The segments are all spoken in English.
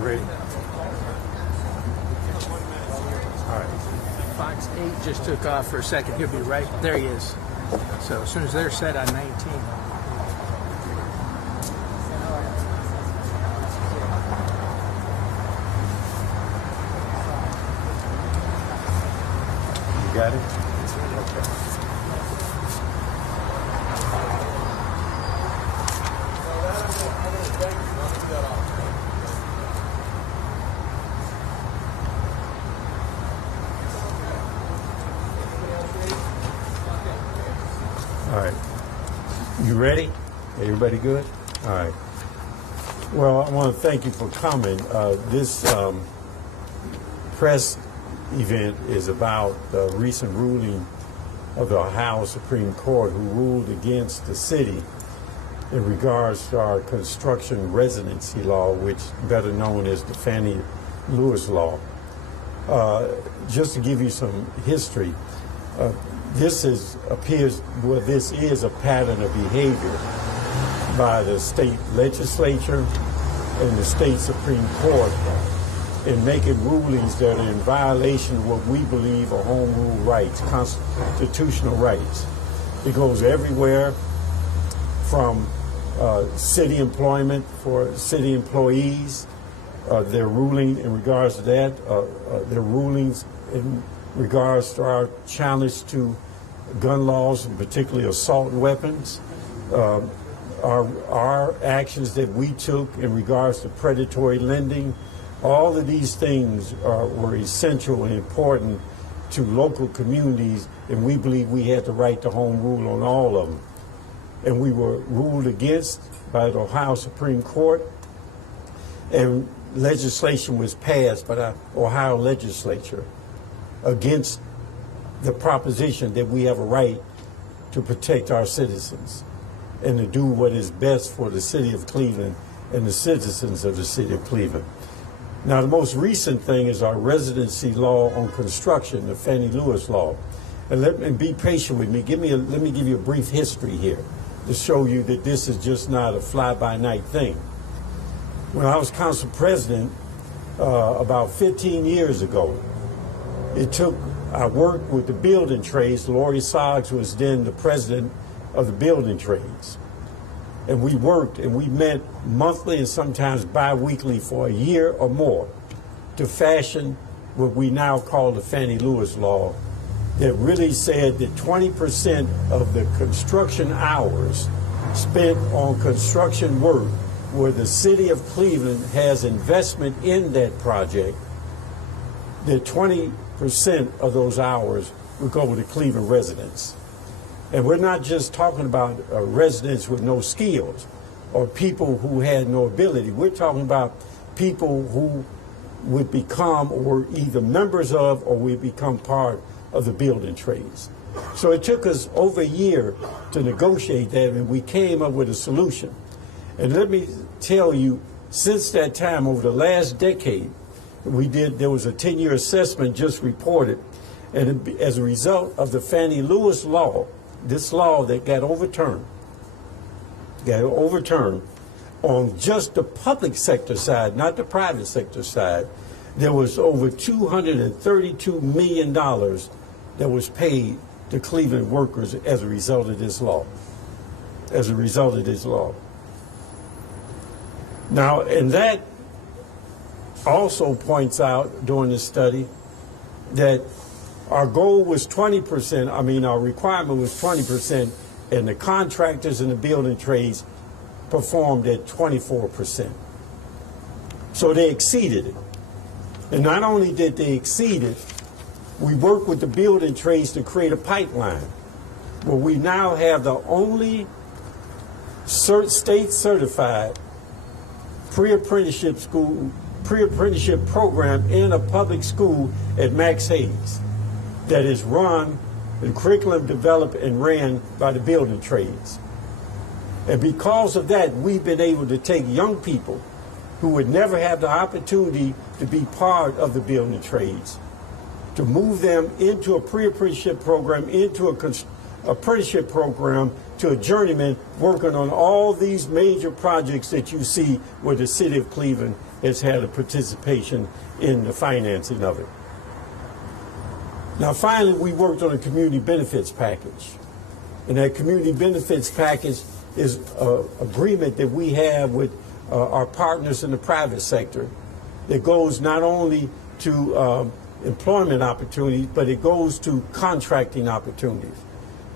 Ready? All right. Fox 8 just took off for a second. He'll be right there. He is. So as soon as they're set on 19. You got it? Okay. All right. You ready? Everybody good? All right. Well, I want to thank you for coming. This press event is about the recent ruling of the Ohio Supreme Court, who ruled against the city in regards to our construction residency law, which better known as the Fannie Lewis Law. Just to give you some history, this is a pattern of behavior by the state legislature and the state Supreme Court in making rulings that are in violation of what we believe are home rule rights, constitutional rights. It goes everywhere from city employment for city employees. Their ruling in regards to that, their rulings in regards to our challenge to gun laws, and particularly assault weapons, our actions that we took in regards to predatory lending. All of these things were essential and important to local communities, and we believe we had the right to home rule on all of them. And we were ruled against by the Ohio Supreme Court, and legislation was passed by the Ohio legislature against the proposition that we have a right to protect our citizens and to do what is best for the city of Cleveland and the citizens of the city of Cleveland. Now, the most recent thing is our residency law on construction, the Fannie Lewis Law. And be patient with me. Let me give you a brief history here to show you that this is just not a fly-by-night thing. When I was council president about 15 years ago, I worked with the building trades. Lori Soggs was then the president of the building trades. And we worked and we met monthly and sometimes bi-weekly for a year or more to fashion what we now call the Fannie Lewis Law, that really said that 20% of the construction hours spent on construction work where the city of Cleveland has investment in that project, that 20% of those hours would go to Cleveland residents. And we're not just talking about residents with no skills or people who had no ability. We're talking about people who would become or either members of or would become part of the building trades. So it took us over a year to negotiate that, and we came up with a solution. And let me tell you, since that time, over the last decade, there was a 10-year assessment just reported, and as a result of the Fannie Lewis Law, this law that got overturned on just the public sector side, not the private sector side, there was over $232 million that was paid to Cleveland workers as a result of this law. Now, and that also points out during this study that our goal was 20%, our requirement was 20%, and the contractors and the building trades performed at 24%. So they exceeded it. And not only did they exceed it, we worked with the building trades to create a pipeline where we now have the only state certified pre-apprenticeship program in a public school at Max Hayes that is run, the curriculum developed and ran by the building trades. And because of that, we've been able to take young people who would never have the opportunity to be part of the building trades, to move them into a pre-apprenticeship program, into a apprenticeship program to a journeyman working on all these major projects that you see where the city of Cleveland has had a participation in the financing of it. Now finally, we worked on a community benefits package. And that community benefits package is an agreement that we have with our partners in the private sector that goes not only to employment opportunities, but it goes to contracting opportunities,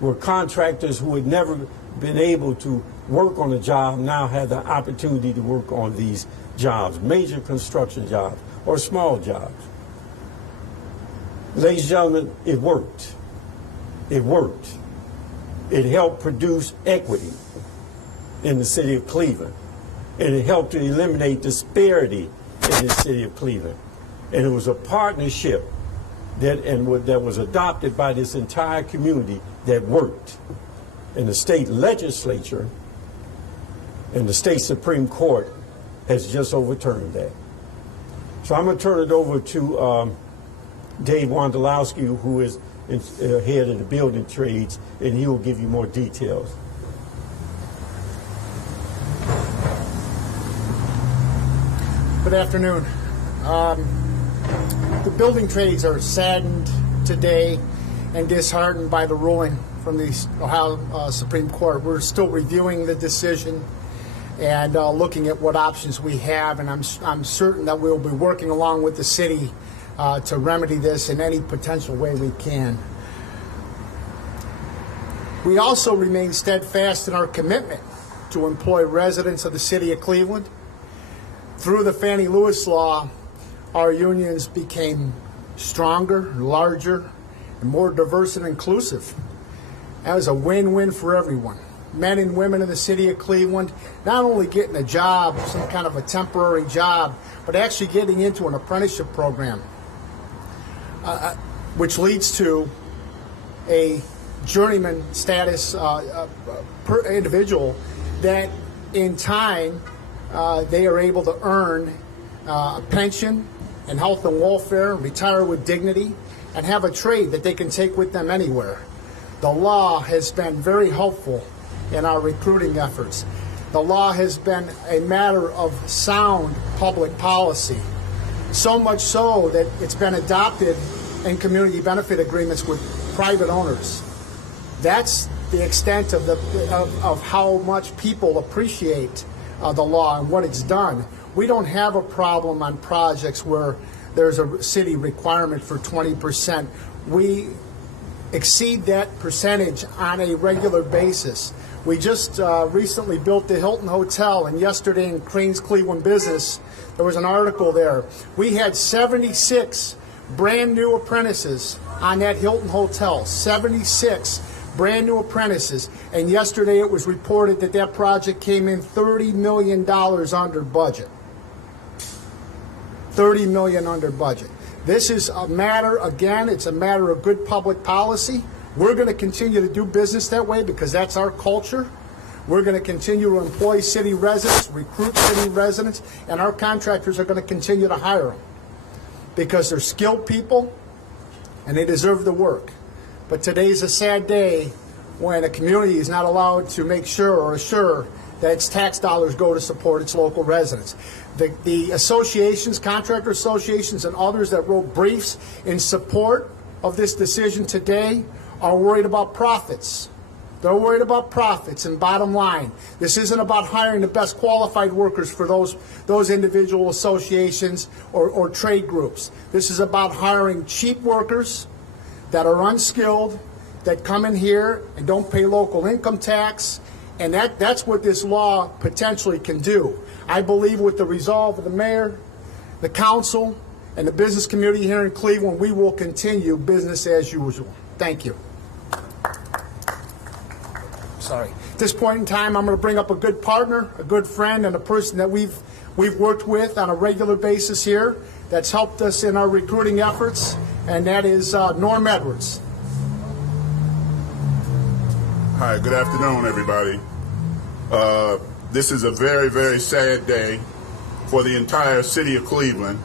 where contractors who had never been able to work on a job now have the opportunity to work on these jobs, major construction jobs or small jobs. Ladies and gentlemen, it worked. It worked. It helped produce equity in the city of Cleveland, and it helped to eliminate disparity in the city of Cleveland. And it was a partnership that was adopted by this entire community that worked. And the state legislature and the state Supreme Court has just overturned that. So I'm going to turn it over to Dave Wondolowski, who is head of the building trades, and he will give you more details. Good afternoon. The building trades are saddened today and disheartened by the ruling from the Ohio Supreme Court. We're still reviewing the decision and looking at what options we have, and I'm certain that we'll be working along with the city to remedy this in any potential way we can. We also remain steadfast in our commitment to employ residents of the city of Cleveland. Through the Fannie Lewis Law, our unions became stronger, larger, and more diverse and inclusive. That was a win-win for everyone. Men and women in the city of Cleveland not only getting a job, some kind of a temporary job, but actually getting into an apprenticeship program, which leads to a journeyman status per individual that in time they are able to earn a pension and health and welfare, retire with dignity, and have a trade that they can take with them anywhere. The law has been very helpful in our recruiting efforts. The law has been a matter of sound public policy, so much so that it's been adopted in community benefit agreements with private owners. That's the extent of how much people appreciate the law and what it's done. We don't have a problem on projects where there's a city requirement for 20%. We exceed that percentage on a regular basis. We just recently built the Hilton Hotel, and yesterday in Crane's Cleveland Business, there was an article there. We had 76 brand new apprentices on that Hilton Hotel, 76 brand new apprentices, and yesterday it was reported that that project came in $30 million under budget. $30 million under budget. This is a matter, again, it's a matter of good public policy. We're going to continue to do business that way because that's our culture. We're going to continue to employ city residents, recruit city residents, and our contractors are going to continue to hire them because they're skilled people and they deserve the work. But today's a sad day when a community is not allowed to make sure or assure that its tax dollars go to support its local residents. The associations, contractor associations, and others that wrote briefs in support of this decision today are worried about profits. They're worried about profits and bottom line. This isn't about hiring the best qualified workers for those individual associations or trade groups. This is about hiring cheap workers that are unskilled, that come in here and don't pay local income tax, and that's what this law potentially can do. I believe with the resolve of the mayor, the council, and the business community here in Cleveland, we will continue business as usual. Thank you. Sorry. At this point in time, I'm going to bring up a good partner, a good friend, and a person that we've worked with on a regular basis here that's helped us in our recruiting efforts, and that is Norm Edwards. Hi, good afternoon, everybody. This is a very, very sad day for the entire city of Cleveland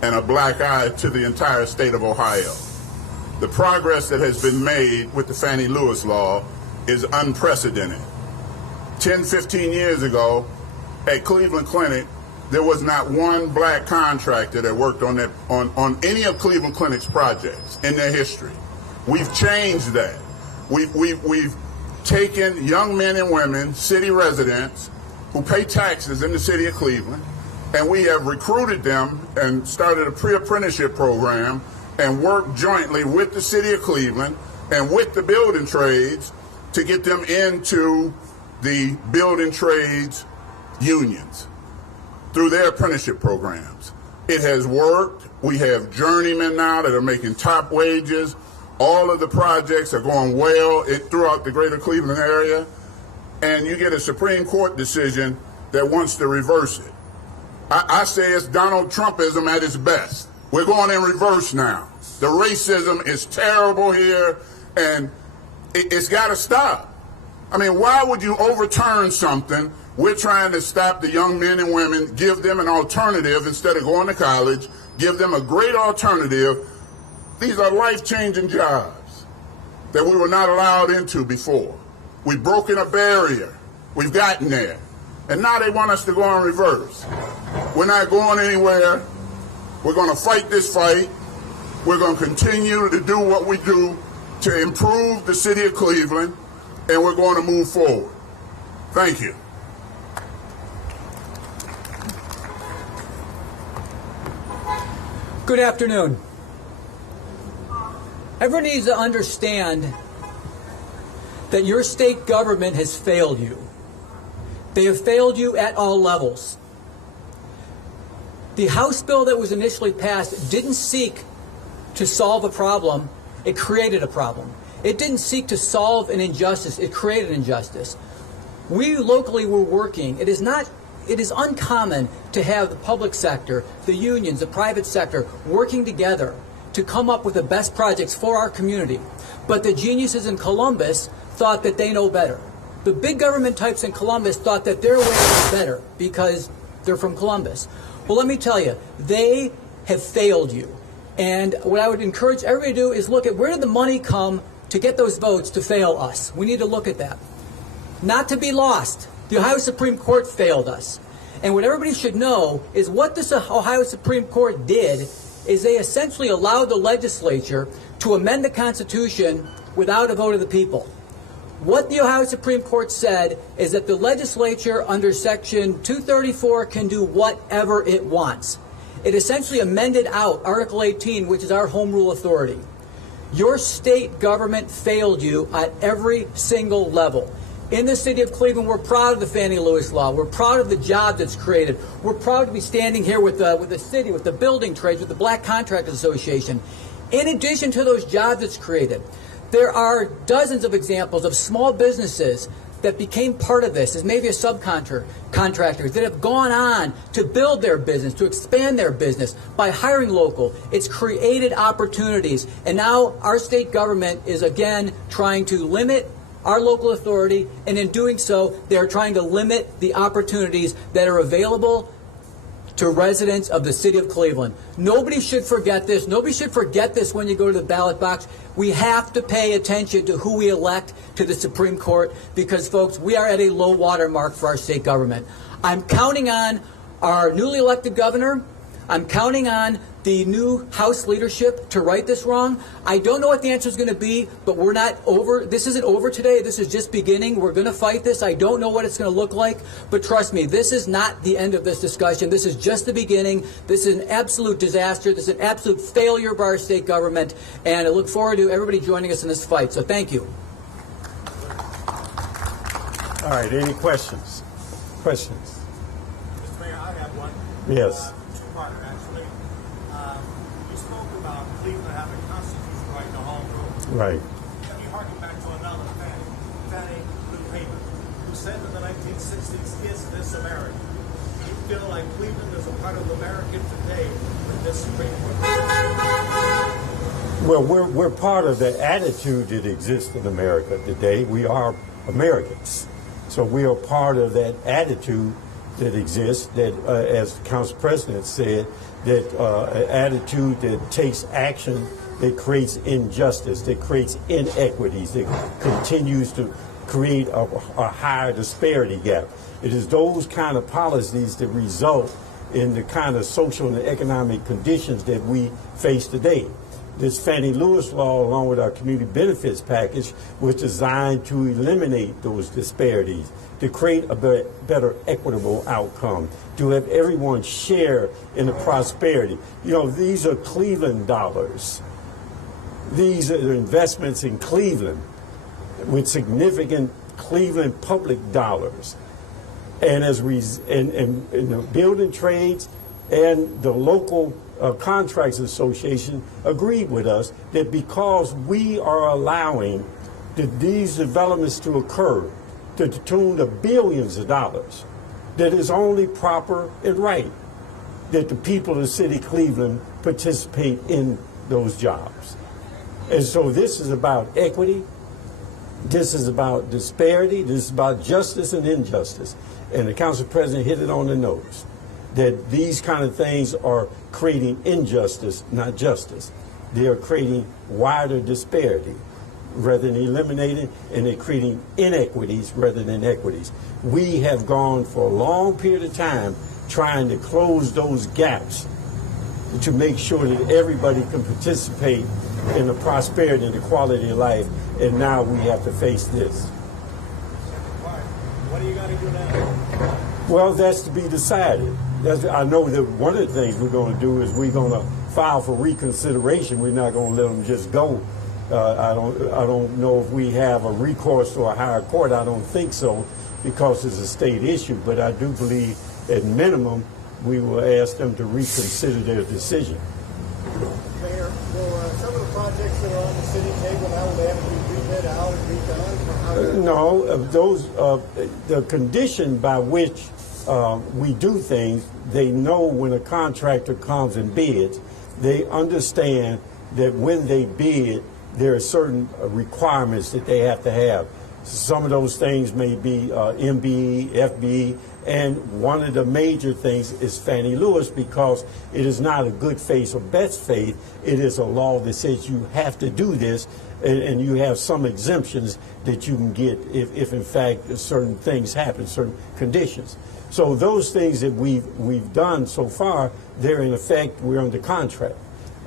and a black eye to the entire state of Ohio. The progress that has been made with the Fannie Lewis Law is unprecedented. 10, 15 years ago, at Cleveland Clinic, there was not one black contractor that worked on any of Cleveland Clinic's projects in their history. We've changed that. We've taken young men and women, city residents, who pay taxes in the city of Cleveland, and we have recruited them and started a pre-apprenticeship program and worked jointly with the city of Cleveland and with the building trades to get them into the building trades unions through their apprenticeship programs. It has worked. We have journeymen now that are making top wages. All of the projects are going well throughout the greater Cleveland area. And you get a Supreme Court decision that wants to reverse it. I say it's Donald Trumpism at its best. We're going in reverse now. The racism is terrible here, and it's got to stop. I mean, why would you overturn something? We're trying to stop the young men and women, give them an alternative instead of going to college, give them a great alternative. These are life-changing jobs that we were not allowed into before. We've broken a barrier. We've gotten there. And now they want us to go in reverse. We're not going anywhere. We're going to fight this fight. We're going to continue to do what we do to improve the city of Cleveland, and we're going to move forward. Thank you. Good afternoon. Everyone needs to understand that your state government has failed you. They have failed you at all levels. The House bill that was initially passed didn't seek to solve a problem, it created a problem. It didn't seek to solve an injustice, it created an injustice. We locally were working. It is uncommon to have the public sector, the unions, the private sector working together to come up with the best projects for our community. But the geniuses in Columbus thought that they know better. The big government types in Columbus thought that their way was better because they're from Columbus. Well, let me tell you, they have failed you. And what I would encourage everybody to do is look at where did the money come to get those votes to fail us. We need to look at that. Not to be lost. The Ohio Supreme Court failed us. And what everybody should know is what this Ohio Supreme Court did is they essentially allowed the legislature to amend the Constitution without a vote of the people. What the Ohio Supreme Court said is that the legislature under Section 234 can do whatever it wants. It essentially amended out Article 18, which is our home rule authority. Your state government failed you at every single level. In the city of Cleveland, we're proud of the Fannie Lewis Law. We're proud of the jobs it's created. We're proud to be standing here with the city, with the building trades, with the Black Contractors Association. In addition to those jobs it's created, there are dozens of examples of small businesses that became part of this as maybe a subcontractors that have gone on to build their business, to expand their business by hiring local. It's created opportunities. And now our state government is again trying to limit our local authority, and in doing so, they're trying to limit the opportunities that are available to residents of the city of Cleveland. Nobody should forget this. Nobody should forget this when you go to the ballot box. We have to pay attention to who we elect to the Supreme Court because, folks, we are at a low water mark for our state government. I'm counting on our newly elected governor. I'm counting on the new House leadership to right this wrong. I don't know what the answer is going to be, but we're not over. This isn't over today. This is just beginning. We're going to fight this. I don't know what it's going to look like, but trust me, this is not the end of this discussion. This is just the beginning. This is an absolute disaster. This is an absolute failure by our state government, and I look forward to everybody joining us in this fight. So thank you. All right, any questions? Questions? Mr. Mayor, I have one. Yes. Two-parter, actually. You spoke about Cleveland having a constitutional right to home rule. Right. Let me harken back to another Fanny Lewis, who said in the 1960s, "Is this America?" Do you feel like Cleveland is a part of America today with this Supreme Court? Well, we're part of the attitude that exists in America today. We are Americans. So we are part of that attitude that exists, that, as the Council President said, that an attitude that takes action, that creates injustice, that creates inequities, that continues to create a higher disparity gap. It is those kind of policies that result in the kind of social and economic conditions that we face today. This Fannie Lewis Law, along with our community benefits package, was designed to eliminate those disparities, to create a better equitable outcome, to have everyone share in the prosperity. You know, these are Cleveland dollars. These are investments in Cleveland with significant Cleveland public dollars. And as in the building trades and the local Contracts Association agreed with us that because we are allowing these developments to occur to the tune of billions of dollars, that it's only proper and right that the people of the city of Cleveland participate in those jobs. And so this is about equity, this is about disparity, this is about justice and injustice. And the council president hit it on the nose, that these kind of things are creating injustice, not justice. They are creating wider disparity rather than eliminating, and they're creating inequities rather than equities. We have gone for a long period of time trying to close those gaps to make sure that everybody can participate in the prosperity and the quality of life, and now we have to face this. What are you going to do now? Well, that's to be decided. I know that one of the things we're going to do is we're going to file for reconsideration. We're not going to let them just go. I don't know if we have a recourse to a higher court. I don't think so, because it's a state issue. But I do believe, at minimum, we will ask them to reconsider their decision. Mayor, will some of the projects that are on the city table now, will they have to be rebid out and redone? No, the condition by which we do things, they know when a contractor comes and bids, they understand that when they bid, there are certain requirements that they have to have. Some of those things may be MBE, FBE, and one of the major things is Fannie Lewis, because it is not a good faith or best faith. It is a law that says you have to do this, and you have some exemptions that you can get if in fact certain things happen, certain conditions. So those things that we've done so far, they're in effect, we're under contract.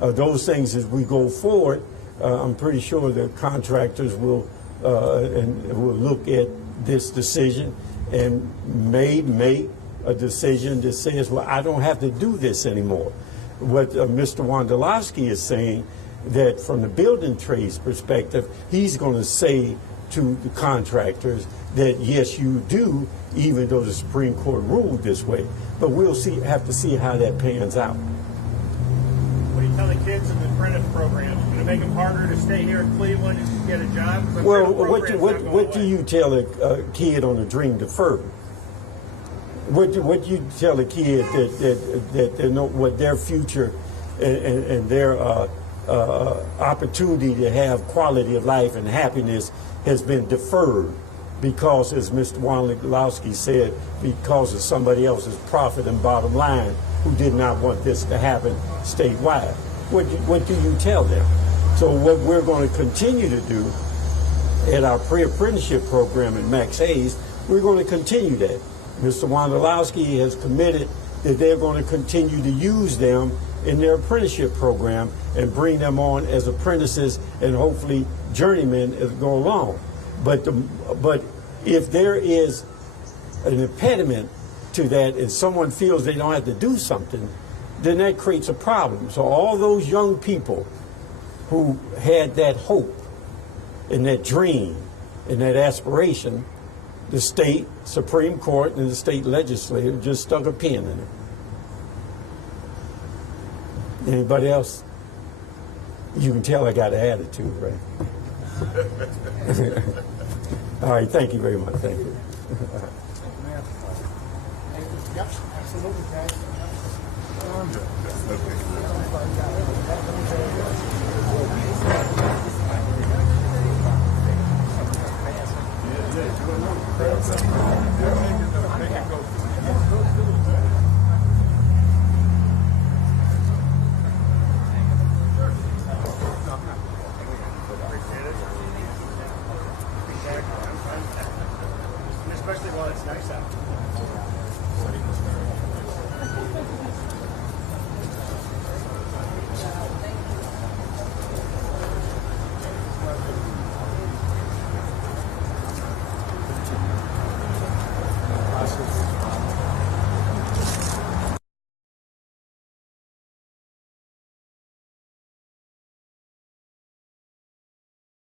Those things as we go forward, I'm pretty sure the contractors will look at this decision and may make a decision that says, well, I don't have to do this anymore. What Mr. Wondolowski is saying, that from the building trades perspective, he's going to say to the contractors that yes, you do, even though the Supreme Court ruled this way. But we'll have to see how that pans out. What do you tell the kids in the apprentice program? Going to make them harder to stay here in Cleveland and get a job? Well, what do you tell a kid on a dream deferment? What do you tell a kid that they know what their future and their opportunity to have quality of life and happiness has been deferred because, as Mr. Wondolowski said, because of somebody else's profit and bottom line who did not want this to happen statewide? What do you tell them? So what we're going to continue to do at our pre-apprenticeship program at Max Hayes, we're going to continue that. Mr. Wondolowski has committed that they're going to continue to use them in their apprenticeship program and bring them on as apprentices and hopefully journeymen as go along. But if there is an impediment to that and someone feels they don't have to do something, then that creates a problem. So all those young people who had that hope and that dream and that aspiration, the state Supreme Court and the state legislature just stuck a pin in it. Anybody else? You can tell I got an attitude, right? All right, thank you very much. Thank you. Yep, absolutely, Pat. especially while it's nice out.